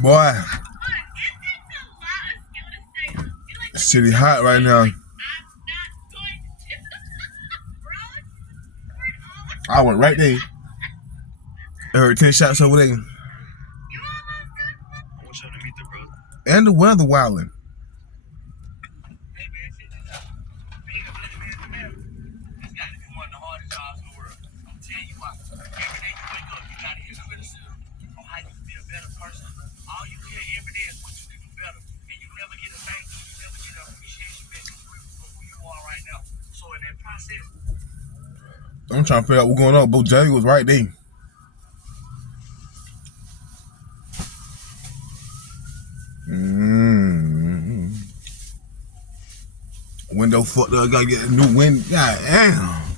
Boy, city hot right now. I went right there. I heard 10 shots over there. And the weather wilding. I'm trying to figure out what's going on. Bo Jerry was right there. Window fucked up. Gotta get a new window. God damn.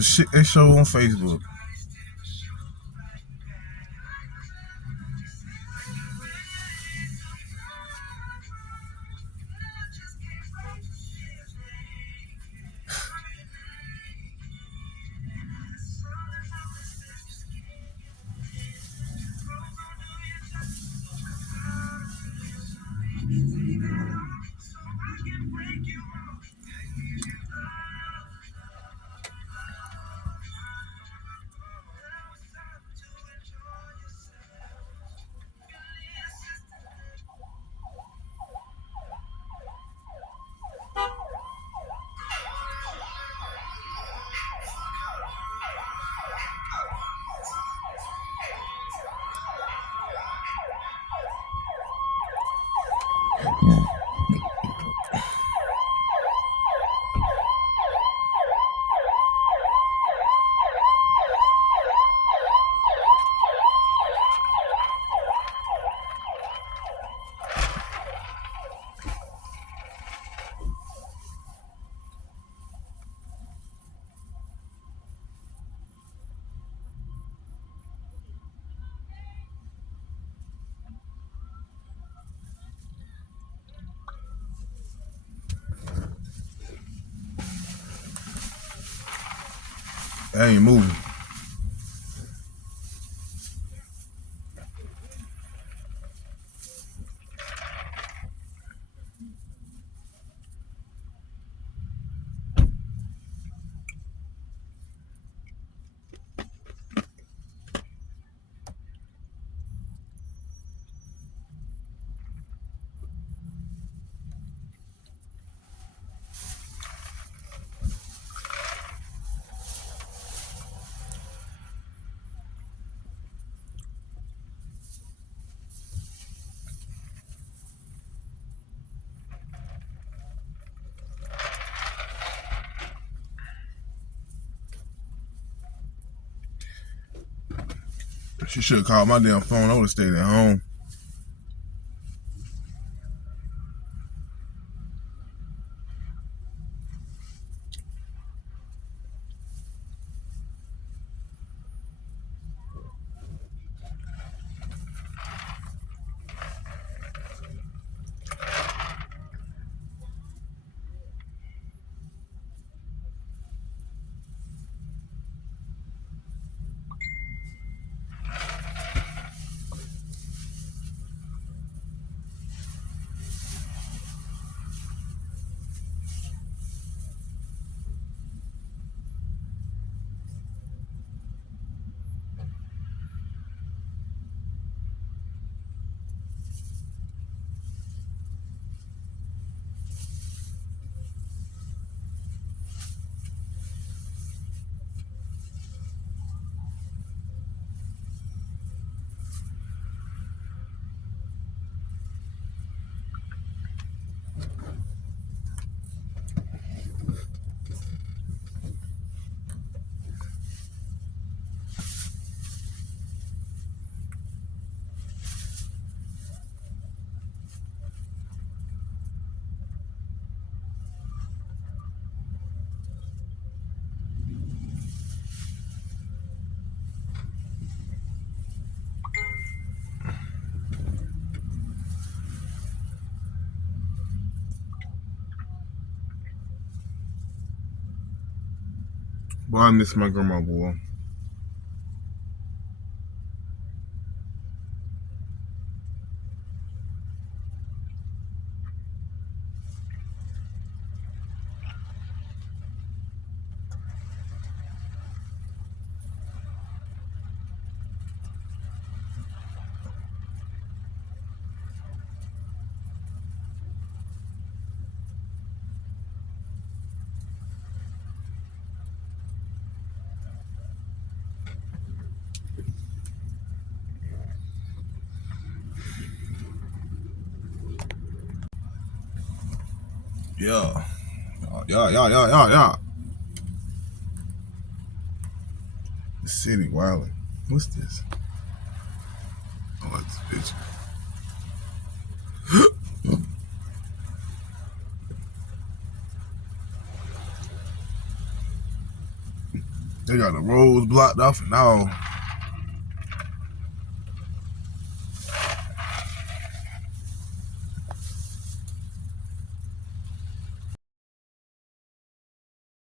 Shit, they show on Facebook. I ain't moving. She should have called my damn phone. I would have stayed at home. Boy, I miss my grandma, boy. Yeah. Yeah. The city wildin'. What's this? I like this picture. They got the roads blocked off and all.